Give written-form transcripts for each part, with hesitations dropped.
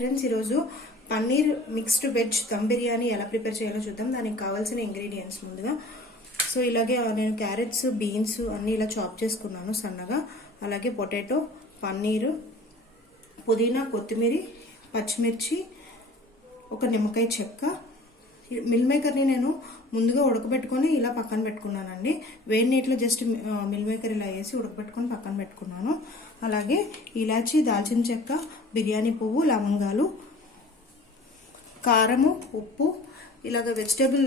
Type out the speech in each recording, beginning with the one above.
Friends, ఈరోజు paneer mixed veg dum biryani ఎలా prepare చేయాలో చూద్దాం. దానికి కావాల్సిన ఇంగ్రీడియంట్స్ ముందుగా సో ఇలాగే నేను క్యారెట్స్, బీన్స్ అన్నీ ఇలా చాప్ చేసుకున్నాను సన్నగా. అలాగే పొటాటో, పన్నీరు, పుదీనా, కొత్తిమీర, పచ్చిమిర్చి, ఒక నిమ్మకాయ చెక్క. మిల్ మేకర్ని నేను ముందుగా ఉడకబెట్టుకొని ఇలా పక్కన పెట్టుకున్నానండి. వేడి నీటిలో జస్ట్ మిల్ మేకర్ ఇలా వేసి ఉడకబెట్టుకొని పక్కన పెట్టుకున్నాను. అలాగే ఇలాచి, దాల్చిన చెక్క, బిర్యానీ పువ్వు, లవంగాలు, కారము, ఉప్పు, ఇలాగ వెజిటేబుల్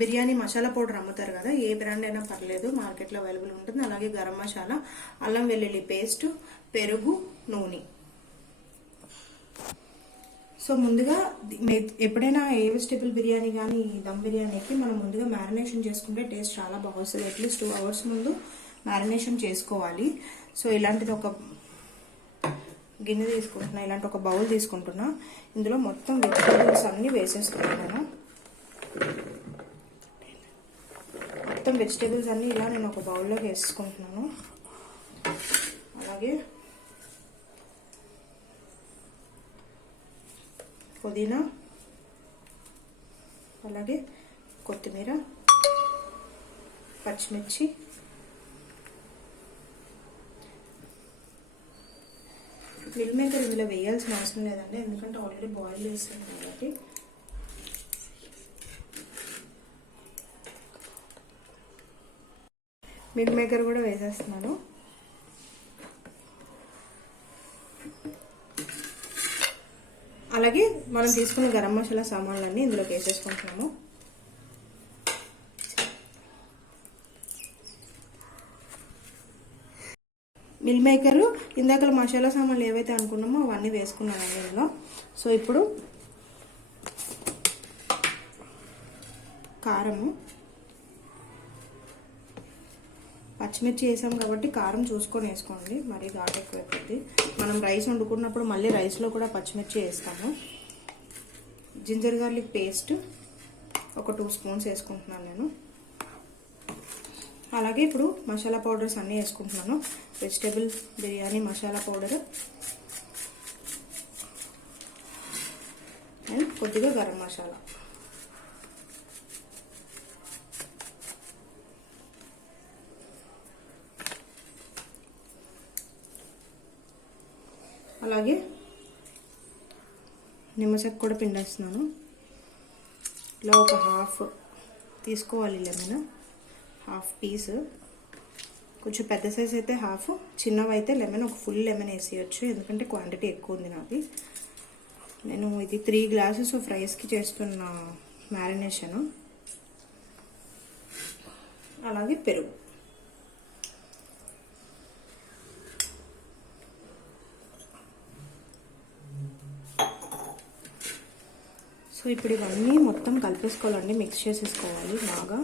బిర్యానీ మసాలా పౌడర్ అమ్ముతారు కదా, ఏ బ్రాండ్ అయినా పర్లేదు, మార్కెట్లో అవైలబుల్ ఉంటుంది. అలాగే గరం మసాలా, అల్లం వెల్లుల్లి పేస్ట్, పెరుగు, నూనె. సో ముందుగా ఎప్పుడైనా ఏ వెజిటేబుల్ బిర్యానీ కానీ దమ్ బిర్యానీకి మనం ముందుగా మ్యారినేషన్ చేసుకుంటే టేస్ట్ చాలా బాగుంటుంది. అట్లీస్ట్ 2 hours ముందు మ్యారినేషన్ చేసుకోవాలి. సో ఇలాంటిది ఒక గిన్నె తీసుకుంటున్నా, ఇలాంటి ఒక బౌల్ తీసుకుంటున్నా. ఇందులో మొత్తం వెజిటేబుల్స్ అన్నీ వేసేసుకుంటున్నాను. మొత్తం వెజిటేబుల్స్ అన్నీ ఇలా నేను ఒక బౌల్లోకి వేసుకుంటున్నాను. అలాగే పుదీనా, అలాగే కొత్తిమీర, పచ్చిమిర్చి, మిల్ మేకర్ ఇందులో వేయాల్సిన అవసరం లేదండి, ఎందుకంటే ఆల్రెడీ బాయిల్ చేస్తాను కాబట్టి. మిల్ మేకర్ కూడా వేసేస్తున్నాను. అలాగే మనం తీసుకున్న గరం మసాలా సామాన్లన్నీ ఇందులోకి వేసేసుకుంటున్నాము. మిల్ మేకరు, ఇందాక మసాలా సామాన్లు ఏవైతే అనుకున్నామో అవన్నీ వేసుకున్నాను ఇందులో. సో ఇప్పుడు కారము, పచ్చిమిర్చి వేసాం కాబట్టి కారం చూసుకొని వేసుకోండి, మరీ ఘాటు ఎక్కువైపోద్ది. మనం రైస్ వండుకున్నప్పుడు మళ్ళీ రైస్లో కూడా పచ్చిమిర్చి వేస్తాము. జింజర్ గార్లిక్ పేస్ట్ ఒక 2 spoons వేసుకుంటున్నాను నేను. అలాగే ఇప్పుడు మసాలా పౌడర్స్ అన్నీ వేసుకుంటున్నాను. Vegetable biryani masala powder and కొద్దిగా గరం మసాలా. అలాగే నిమ్మచెక్క కూడా పిండేస్తున్నాను. ఇలా ఒక హాఫ్ తీసుకోవాలి లెమన్, హాఫ్ పీస్. కొంచెం పెద్ద సైజ్ అయితే హాఫ్, చిన్నవి అయితే లెమన్ ఒక ఫుల్ లెమన్ వేసేయచ్చు, ఎందుకంటే క్వాంటిటీ ఎక్కువ ఉంది నాది. నేను ఇది 3 glasses ఆఫ్ రైస్కి చేస్తున్న మ్యారినేషను. అలాగే పెరుగు. సో ఇప్పుడు ఇవన్నీ మొత్తం కలిపేసుకోవాలండి, మిక్స్ చేసేసుకోవాలి బాగా.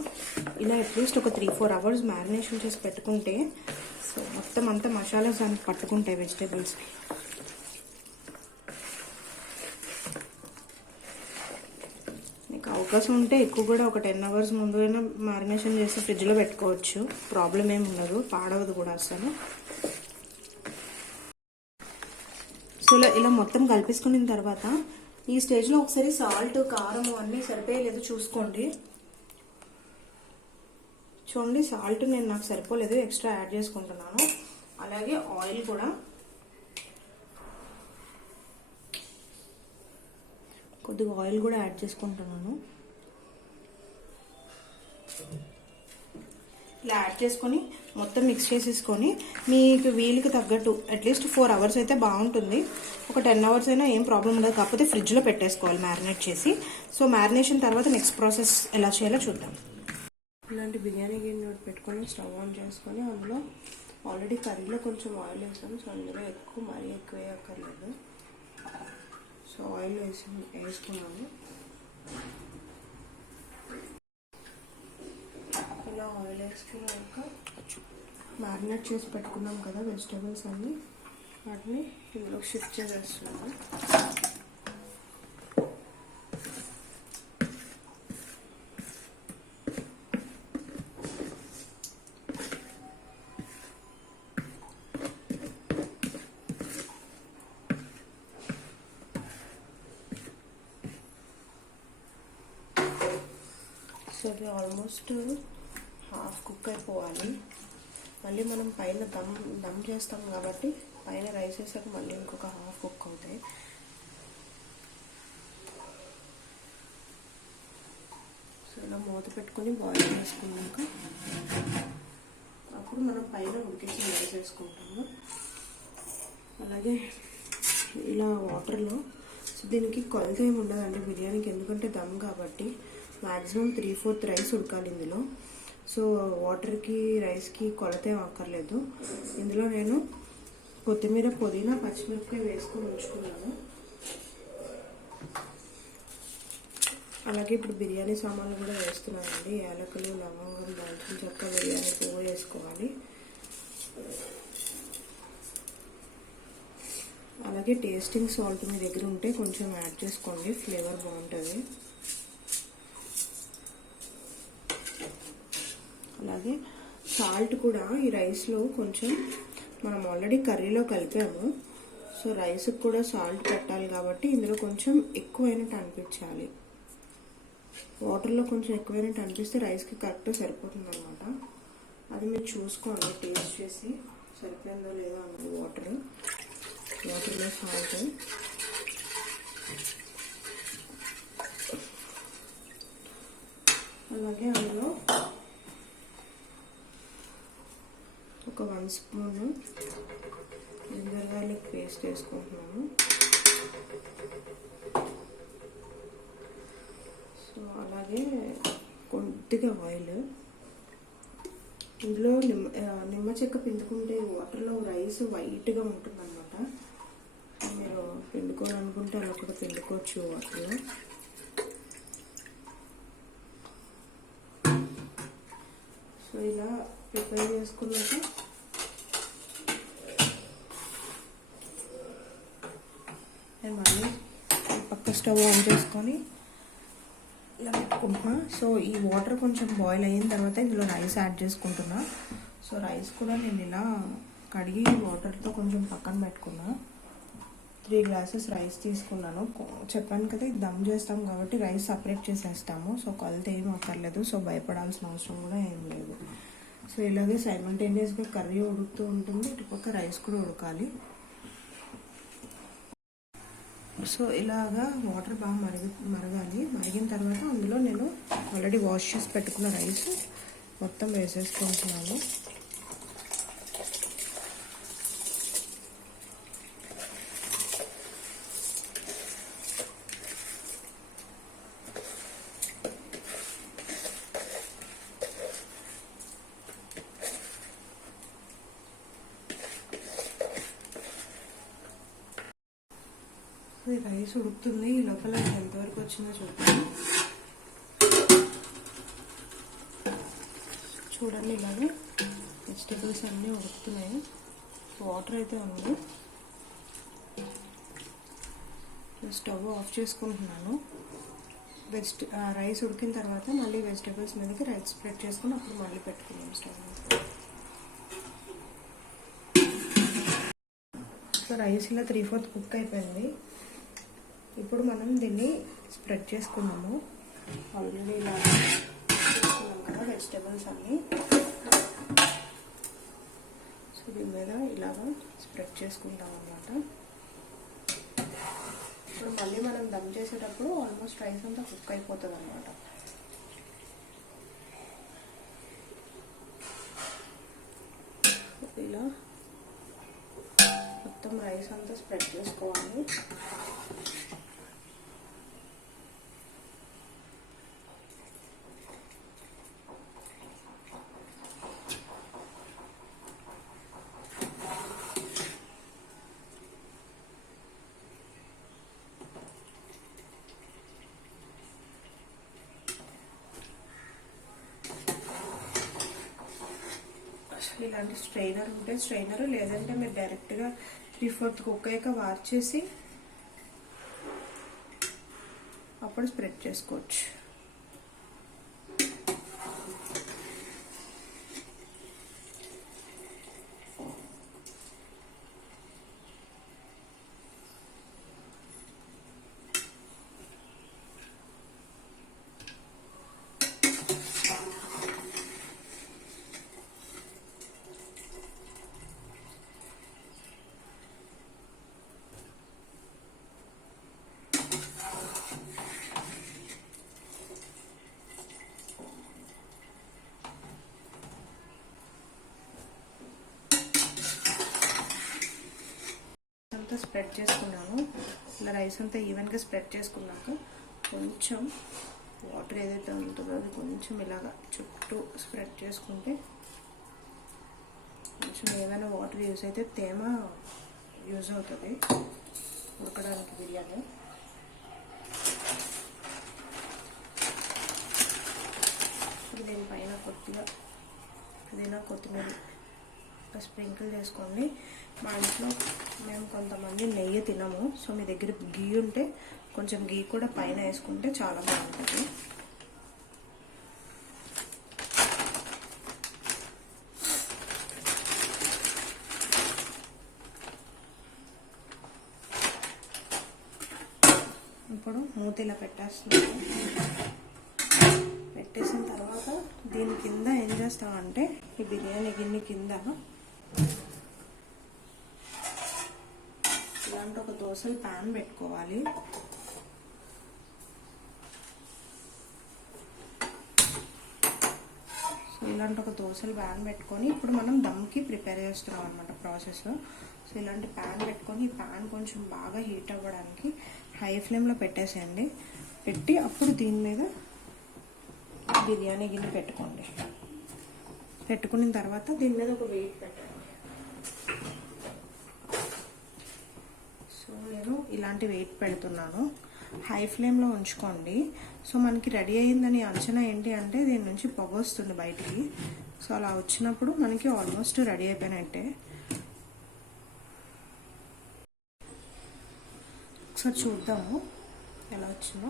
ఇలా అట్లీస్ట్ ఒక 3-4 hours మ్యారినేషన్ చేసి పెట్టుకుంటే సో మొత్తం అంతా మసాలాస్ దానికి పట్టుకుంటాయి వెజిటేబుల్స్కి. మీకు అవకాశం ఉంటే ఎక్కువ కూడా ఒక 10 hours ముందుగా మ్యారినేషన్ చేసి ఫ్రిడ్జ్లో పెట్టుకోవచ్చు, ప్రాబ్లం ఏమి ఉండదు, పాడవదు కూడా అసలు. సో ఇలా మొత్తం కలిపేసుకున్న తర్వాత ఈ స్టేజ్లో ఒకసారి సాల్ట్, కారం అన్నీ సరిపోయలేదు చూసుకోండి. చూడండి, సాల్ట్ నాకు సరిపోలేదు, ఎక్స్ట్రా యాడ్ చేసుకుంటున్నాను. అలాగే ఆయిల్ కూడా కొద్దిగా ఆయిల్ కూడా యాడ్ చేసుకుంటున్నాను. ఇలా యాడ్ చేసుకొని మొత్తం మిక్స్ చేసేసుకొని మీకు వీలుకి తగ్గట్టు అట్లీస్ట్ 4 hours అయితే బాగుంటుంది. ఒక 10 hours అయినా ఏం ప్రాబ్లం ఉండదు, కాకపోతే ఫ్రిడ్జ్లో పెట్టేసుకోవాలి మ్యారినేట్ చేసి. సో మ్యారినేషన్ తర్వాత నెక్స్ట్ ప్రాసెస్ ఎలా చేయాలో చూద్దాం. ఇలాంటి బిర్యానీ గిన్నె పెట్టుకొని స్టవ్ ఆన్ చేసుకొని అందులో ఆల్రెడీ కర్రీలో కొంచెం ఆయిల్ వేసాము. సో అందులో మరీ ఎక్కువ వేయక్కర్లేదు. సో ఆయిల్ వేసుకున్నాము. ఇలా ఆయిల్ వేసుకున్నాక మ్యారినేట్ చేసి పెట్టుకున్నాం కదా వెజిటేబుల్స్ అన్నీ, వాటిని ఇందులో షిఫ్ట్ చేసేస్తున్నాము. సో ఇది ఆల్మోస్ట్ హాఫ్ కుక్ అయిపోవాలి. మళ్ళీ మనం పైన దమ్ చేస్తాం కాబట్టి పైన రైస్ వేసాక మళ్ళీ ఇంకొక హాఫ్ కుక్ అవుతాయి. సో ఇలా మూత పెట్టుకొని బాయిల్ చేసుకున్నాక అప్పుడు మనం పైన ఉడికించి రైస్ వేసుకుంటాము. అలాగే ఇలా వాటర్లో దీనికి కొలత ఏమి ఉండదండి బిర్యానీకి, ఎందుకంటే దమ్ కాబట్టి మ్యాక్సిమం 3/4 రైస్ ఉడకాలి ఇందులో. సో వాటర్కి రైస్కి కొలత ఏం అక్కర్లేదు. ఇందులో నేను కొత్తిమీర, పుదీనా, పచ్చిమిరపకాయ వేసుకొని ఉంచుకున్నాను. అలాగే ఇప్పుడు బిర్యానీ సామాన్లు కూడా వేస్తున్నానండి. యాలకులు, లవంగం, దాల్చిన చెక్క, బిర్యానీ పువ్వు వేసుకోవాలి. అలాగే టేస్టింగ్ సాల్ట్ మీ దగ్గర ఉంటే కొంచెం యాడ్ చేసుకోండి, ఫ్లేవర్ బాగుంటుంది. అలాగే సాల్ట్ కూడా ఈ రైస్లో కొంచెం మనం ఆల్రెడీ కర్రీలో కలిపాము. సో రైస్కి కూడా సాల్ట్ పెట్టాలి కాబట్టి ఇందులో కొంచెం ఎక్కువైనట్టు అనిపించాలి. వాటర్లో కొంచెం ఎక్కువైనట్టు అనిపిస్తే రైస్కి కరెక్ట్గా సరిపోతుంది అనమాట. అది మీరు చూసుకోండి, టేస్ట్ చేసి సరిపోయిందో లేదో అన్నది వాటర్లో సాల్ట్. అలాగే అందులో ఒక 1 స్పూను జింజర్ గార్లిక్ పేస్ట్ వేసుకుంటున్నాను. సో అలాగే కొద్దిగా ఆయిల్. ఇందులో నిమ్మ చెక్క పిండుకుంటే వాటర్లో రైస్ వైట్గా ఉంటుంది అనమాట. మీరు పిండుకోవాలనుకుంటే అలా కూడా పిండుకోవచ్చు వాటర్లో. సో ఇలా ప్రిపేర్ చేసుకున్నాక నేను మళ్ళీ పక్క స్టవ్ ఆన్ చేసుకొని ఇలా పెట్టుకుంటున్నా. సో ఈ వాటర్ కొంచెం బాయిల్ అయిన తర్వాత ఇందులో రైస్ యాడ్ చేసుకుంటున్నా. సో రైస్ కూడా నేను ఇలా కడిగి వాటర్తో కొంచెం పక్కన పెట్టుకున్నా. 3 గ్లాసెస్ రైస్ తీసుకున్నాను. చెప్పాను కదా ఇది దమ్ చేస్తాం కాబట్టి రైస్ సపరేట్ చేసేస్తాము. సో కొలత ఏం అక్కర్లేదు. సో భయపడాల్సిన అవసరం కూడా ఏం లేదు. సో ఇలాగే సైమల్టేనియస్గా కర్రీ ఉడుకుతూ ఉంటుంది, ఇటుపక్క రైస్ కూడా ఉడకాలి. సో ఇలాగా వాటర్ బాగా మరగాలి. మరిగిన తర్వాత అందులో నేను ఆల్రెడీ వాష్ చేసి పెట్టుకున్న రైస్ మొత్తం వేసేసుకుంటున్నాను. ఈ రైస్ ఉడుకుతుంది. ఈ లోపల ఎంతవరకు వచ్చిందో చూద్దాం. చూడండి ఇలాగే వెజిటేబుల్స్ అన్నీ ఉడుకుతున్నాయి. వాటర్ అయితే ఉంది. స్టవ్ ఆఫ్ చేసుకుంటున్నాను. రైస్ ఉడికిన తర్వాత మళ్ళీ వెజిటేబుల్స్ మీదకి రైస్ స్ప్రెడ్ చేసుకుని అప్పుడు మళ్ళీ పెట్టుకున్నాం స్టవ్ మీద. సో రైస్ ఇలా 3/4 కుక్ అయిపోయింది. ఇప్పుడు మనం దీన్ని స్ప్రెడ్ చేసుకున్నాము. ఆల్రెడీ ఇలా చేసుకున్నాం కదా వెజిటేబుల్స్ అన్నీ. సో దీని మీద ఇలాగా స్ప్రెడ్ చేసుకుంటాం అన్నమాట. ఇప్పుడు మళ్ళీ మనం దమ్ చేసేటప్పుడు ఆల్మోస్ట్ రైస్ అంతా కుక్ అయిపోతుంది అన్నమాట. ఇలా మొత్తం రైస్ అంతా స్ప్రెడ్ చేసుకోవాలి. ఇలాంటి స్ట్రైనర్ ఉంటే స్ట్రైనర్, లేదంటే మీరు డైరెక్ట్గా 3/4 కుక్ అయ్యాక వార్చేసి అప్పుడు స్ప్రెడ్ చేసుకోవచ్చు. స్ప్రెడ్ చేసుకున్నాను. ఇలా రైస్ అంతా ఈవెన్గా స్ప్రెడ్ చేసుకున్నాక కొంచెం వాటర్ ఏదైతే ఉంటుందో అది కొంచెం ఇలాగా చుట్టూ స్ప్రెడ్ చేసుకుంటే కొంచెం ఏమైనా వాటర్ యూజ్ అయితే తేమ యూజ్ అవుతుంది ఉడకడానికి బిర్యానీ. దీనిపైన కొద్దిగా పుదీనా కొత్తిమీర స్ప్రింకిల్ చేసుకోండి. మా ఇంట్లో మేము కొంతమంది నెయ్యి తినము, సో మీ దగ్గర గీ ఉంటే కొంచెం గీ కూడా పైన వేసుకుంటే చాలా బాగుంటుంది. ఇప్పుడు మూత ఇలా పెట్టేస్తున్నాను. పెట్టేసిన తర్వాత దీని కింద ఏం చేస్తామంటే ఈ బిర్యానీ గిన్నె కింద ఇలాంటి ఒక దోసల ప్యాన్ పెట్టుకోవాలి. సో ఇలాంటి ఒక దోసల ప్యాన్ పెట్టుకొని ఇప్పుడు మనం దమ్కి ప్రిపేర్ చేస్తున్నాం అనమాట ప్రాసెస్లో. సో ఇలాంటి ప్యాన్ పెట్టుకొని ఈ ప్యాన్ కొంచెం బాగా హీట్ అవ్వడానికి హై ఫ్లేమ్లో పెట్టేసేయండి. పెట్టి అప్పుడు దీని మీద బిర్యానీ గిన్నె పెట్టుకోండి. పెట్టుకున్న తర్వాత దీని మీద ఒక వెయిట్ పెట్టండి. సో నేను ఇలాంటి వెయిట్ పెడుతున్నాను. హై ఫ్లేమ్లో ఉంచుకోండి. సో మనకి రెడీ అయ్యిందని అంచనా ఏంటి అంటే దీని నుంచి పొగ వస్తుంది బయటికి. సో అలా వచ్చినప్పుడు మనకి ఆల్మోస్ట్ రెడీ అయిపోయినట్టే. ఒకసారి చూద్దాము ఎలా వచ్చిందో.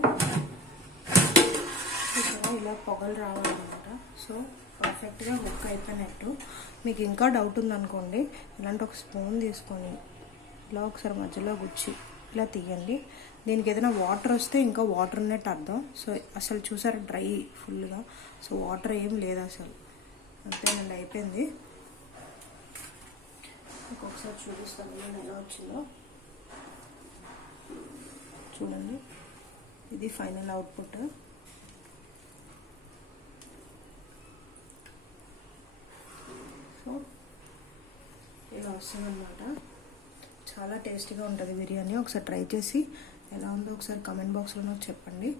ఇలా పొగలు రావాలన్నమాట. సో పర్ఫెక్ట్గా కుక్ అయిపోయినట్టు. మీకు ఇంకా డౌట్ ఉందనుకోండి, ఇలాంటి ఒక స్పూన్ తీసుకొని ఇలా ఒకసారి మధ్యలో గుచ్చి ఇలా తీయండి. దీనికి ఏదైనా వాటర్ వస్తే ఇంకా వాటర్ ఉన్నట్టు అర్థం. సో అసలు చూసారా డ్రై ఫుల్గా. సో వాటర్ ఏం లేదు అసలు. అంతేనండి, అయిపోయింది. ఇంకొకసారి చూపిస్తాను నేను ఎలా వచ్చిందో. చూడండి, ఇది ఫైనల్ అవుట్పుట్. సో ఇలా వస్తుందన్నమాట. చాలా టేస్టీగా ఉంటుంది బిర్యానీ. ఒకసారి ట్రై చేసి ఎలా ఉందో ఒకసారి కామెంట్ బాక్స్లో నాకు చెప్పండి.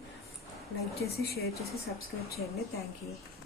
లైక్ చేసి షేర్ చేసి సబ్స్క్రైబ్ చేయండి. Thank you.